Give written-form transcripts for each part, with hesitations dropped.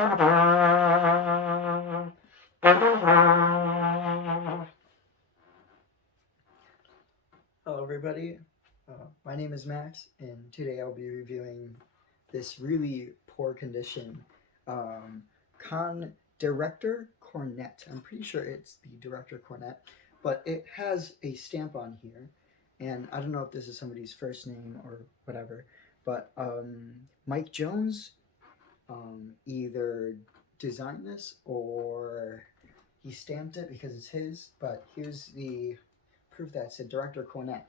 Hello everybody, my name is Max, and today I'll be reviewing this really poor condition Conn Director Cornet. I'm pretty sure it's the Director Cornet, but it has a stamp on here, and I don't know if this is somebody's first name or whatever, but Mike Jones either designed this or he stamped it because it's his, but here's the proof that it's a Director Cornet.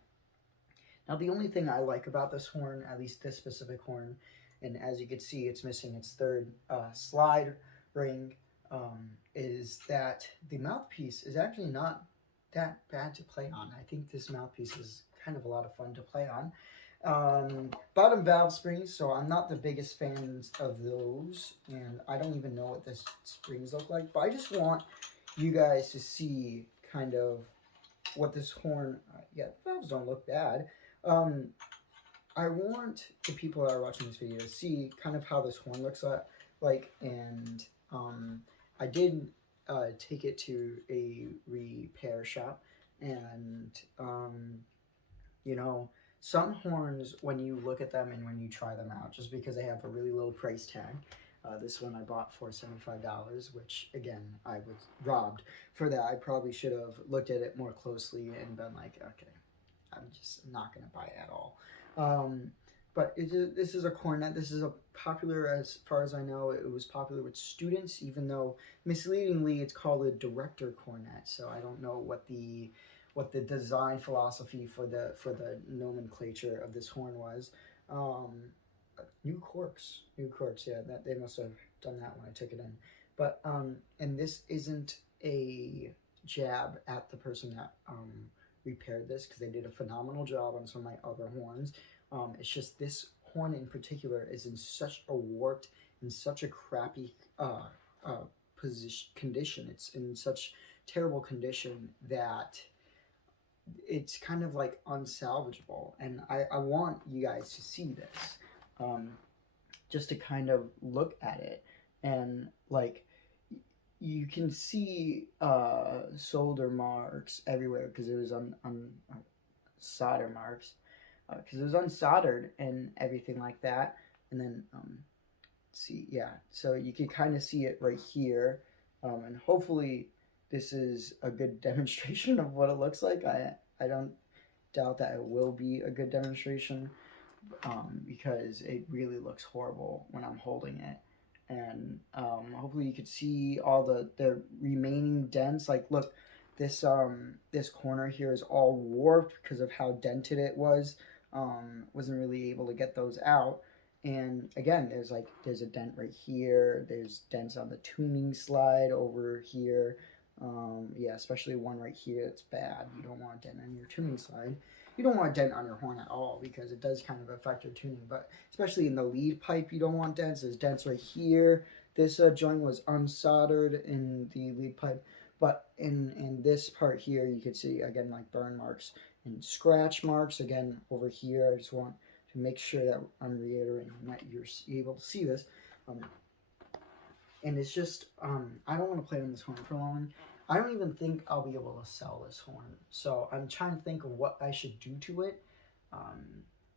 Now, the only thing I like about this horn, at least this specific horn, and as you can see, it's missing its third slide ring, is that the mouthpiece is actually not that bad to play on. I think this mouthpiece is kind of a lot of fun to play on. Bottom valve springs, so I'm not the biggest fan of those, and I don't even know what the springs look like, but I just want you guys to see kind of what this horn, yeah, the valves don't look bad. I want the people that are watching this video to see kind of how this horn looks like, and I did take it to a repair shop, and you know, some horns, when you look at them and when you try them out, just because they have a really low price tag, this one I bought for $75, which again, I was robbed for that. I probably should have looked at it more closely and been like, okay, I'm just not going to buy it at all. But this is a Cornet. This is a popular, as far as I know, it was popular with students, even though misleadingly it's called a Director Cornet. So I don't know what the design philosophy for the nomenclature of this horn was. New corks, yeah, that they must have done that when I took it in. But and this isn't a jab at the person that repaired this, because they did a phenomenal job on some of my other horns. It's just this horn in particular is in such a warped, in such a crappy condition. It's in such terrible condition that it's kind of like unsalvageable, and I want you guys to see this, just to kind of look at it, and like you can see solder marks everywhere because it was on solder marks, because it was unsoldered and everything like that. And then see, yeah, so you can kind of see it right here, and hopefully this is a good demonstration of what it looks like. I don't doubt that it will be a good demonstration, because it really looks horrible when I'm holding it. And hopefully you could see all the remaining dents. Like, look, this this corner here is all warped because of how dented it was. Wasn't really able to get those out. And again, there's a dent right here. There's dents on the tuning slide over here. Yeah, especially one right here. It's bad. You don't want a dent on your tuning slide. You don't want a dent on your horn at all, because it does kind of affect your tuning. But especially in the lead pipe, you don't want dents. There's dents right here. This joint was unsoldered in the lead pipe, but in this part here, you can see again like burn marks and scratch marks again over here. I just want to make sure that I'm reiterating that you're able to see this. And it's just, I don't want to play on this horn for long. I don't even think I'll be able to sell this horn. So I'm trying to think of what I should do to it.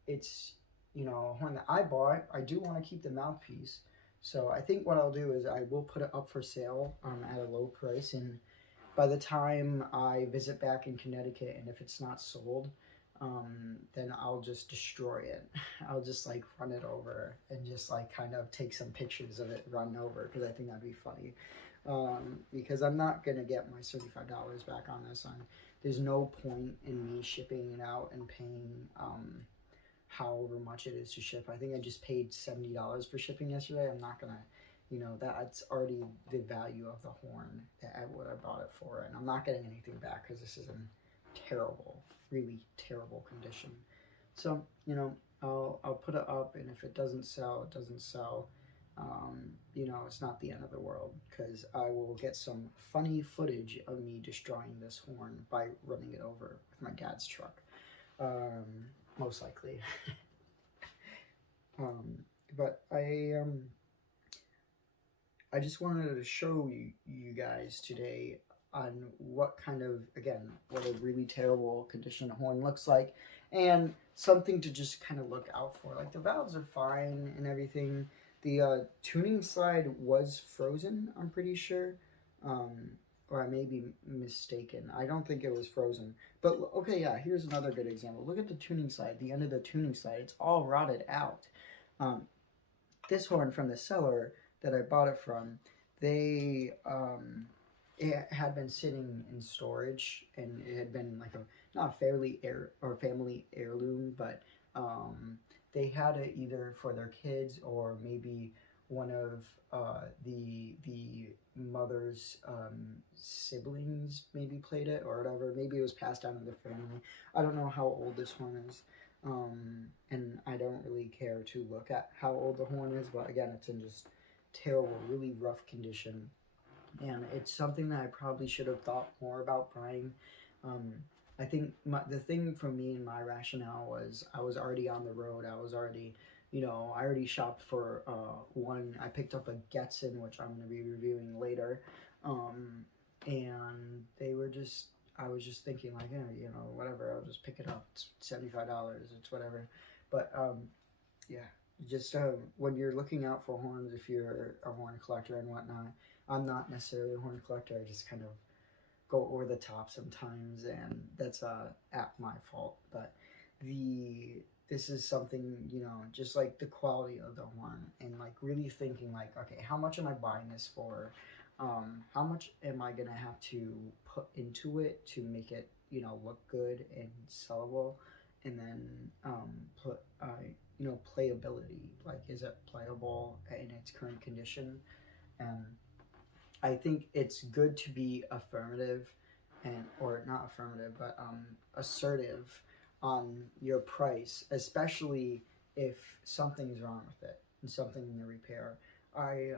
It's, you know, a horn that I bought. I do want to keep the mouthpiece. So I think what I'll do is I will put it up for sale at a low price. And by the time I visit back in Connecticut, and if it's not sold, then I'll just destroy it. I'll just like run it over and just like kind of take some pictures of it run over, because I think that'd be funny. Because I'm not gonna get my $75 back on this. There's no point in me shipping it out and paying however much it is to ship. I think I just paid $70 for shipping yesterday. I'm not gonna, you know, that's already the value of the horn that I would have bought it for, and I'm not getting anything back because this is in terrible, really terrible condition. So, you know, I'll put it up, and if it doesn't sell, it doesn't sell. You know, it's not the end of the world, because I will get some funny footage of me destroying this horn by running it over with my dad's truck, most likely. But I just wanted to show you guys today on what kind of, again, what a really terrible condition a horn looks like, and something to just kind of look out for. Like, the valves are fine and everything. The tuning slide was frozen, I'm pretty sure. Or I may be mistaken. I don't think it was frozen. But, okay, yeah, here's another good example. Look at the tuning slide, the end of the tuning slide. It's all rotted out. This horn from the seller that I bought it from, they it had been sitting in storage, and it had been like a not fairly family heirloom, but they had it either for their kids or maybe one of the mother's siblings maybe played it or whatever. Maybe it was passed down to the family. I don't know how old this horn is. And I don't really care to look at how old the horn is, but again, it's in just terrible, really rough condition, and it's something that I probably should have thought more about buying. I think the thing for me and my rationale was I was already on the road. I was already, I already shopped for one. I picked up a Getson, which I'm going to be reviewing later, and they were just, I was just thinking like, yeah, whatever, I'll just pick it up. It's $75. It's whatever. But yeah, just when you're looking out for horns, if you're a horn collector and whatnot, I'm not necessarily a horn collector. I just kind of go over the top sometimes, and that's at my fault. But this is something, just like the quality of the horn, and like really thinking like, okay, how much am I buying this for? How much am I gonna have to put into it to make it, look good and sellable, and then put playability. Like, is it playable in its current condition? And I think it's good to be affirmative, or not affirmative, but assertive on your price, especially if something's wrong with it and something in the repair. I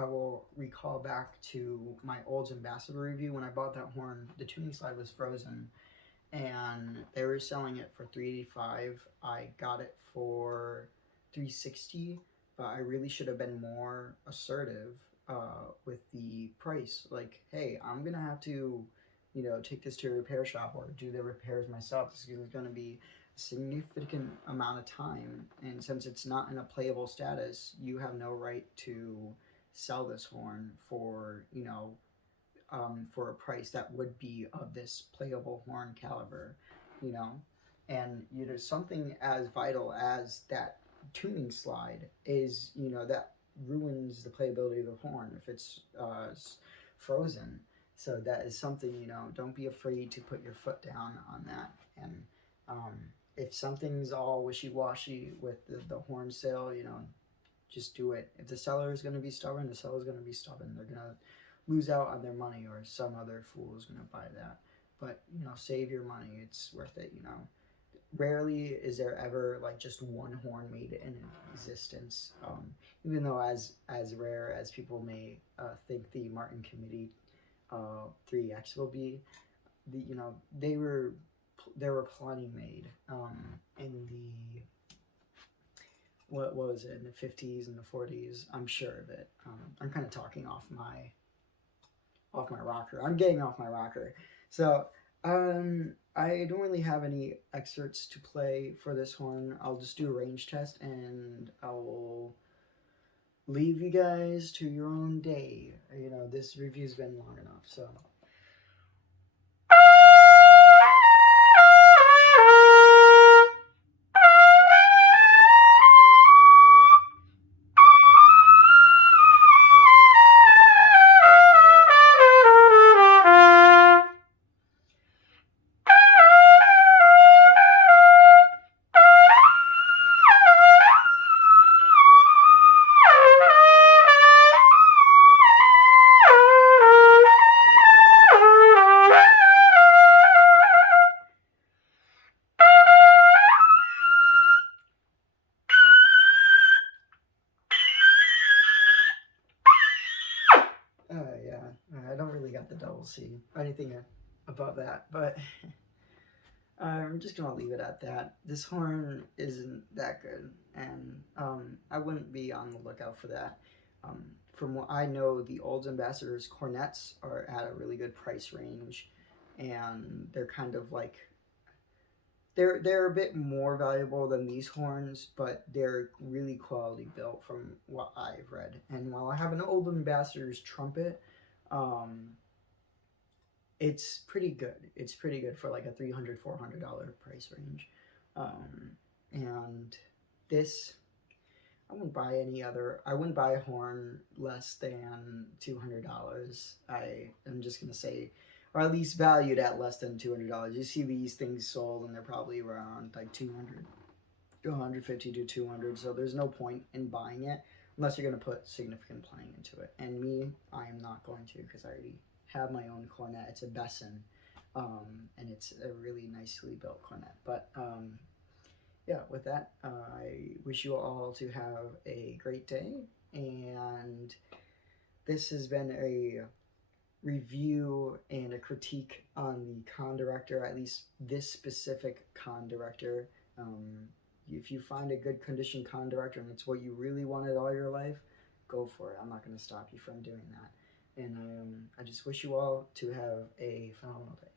will recall back to my Olds Ambassador review. When I bought that horn, the tuning slide was frozen, and they were selling it for $385. I got it for $360, but I really should have been more assertive with the price. Like, hey, I'm gonna have to, take this to a repair shop or do the repairs myself. This is gonna be a significant amount of time, and since it's not in a playable status, you have no right to sell this horn for, for a price that would be of this playable horn caliber, and something as vital as that tuning slide is, that ruins the playability of the horn if it's frozen. So that is something, don't be afraid to put your foot down on that. And if something's all wishy-washy with the horn sale, just do it. If the seller is going to be stubborn, the seller's going to be stubborn. They're going to lose out on their money, or some other fool is going to buy that. But, save your money. It's worth it, Rarely is there ever like just one horn made in existence. Even though as rare as people may think the Martin Committee 3X will be, there were plenty made in the what was it, in the 50s and the 40s. I'm sure of it. I'm kind of talking off my rocker. I'm getting off my rocker. So I don't really have any excerpts to play for this horn. I'll just do a range test, and I'll leave you guys to your own day. This review's been long enough, so. Yeah, I don't really got the double C or anything above that, but I'm just gonna leave it at that. This horn isn't that good, and I wouldn't be on the lookout for that. from what I know, the old Ambassadors Cornets are at a really good price range, and they're kind of like they're a bit more valuable than these horns, but they're really quality built from what I've read. And while I have an old Ambassador's trumpet, um, it's pretty good. It's pretty good for like a $300-$400 price range. And this, I wouldn't buy any other. I wouldn't buy a horn less than $200. I'm just gonna say, or at least valued at less than $200. You see these things sold, and they're probably around like 200, 150 to 200. So there's no point in buying it unless you're gonna put significant playing into it. And me, I am not going to, because I already have my own cornet. It's a Besson, and it's a really nicely built cornet. But yeah, with that, I wish you all to have a great day, and this has been a review and a critique on the Conn director, at least this specific Conn director. If you find a good condition Conn director and it's what you really wanted all your life, go for it. I'm not going to stop you from doing that. And I just wish you all to have a phenomenal day.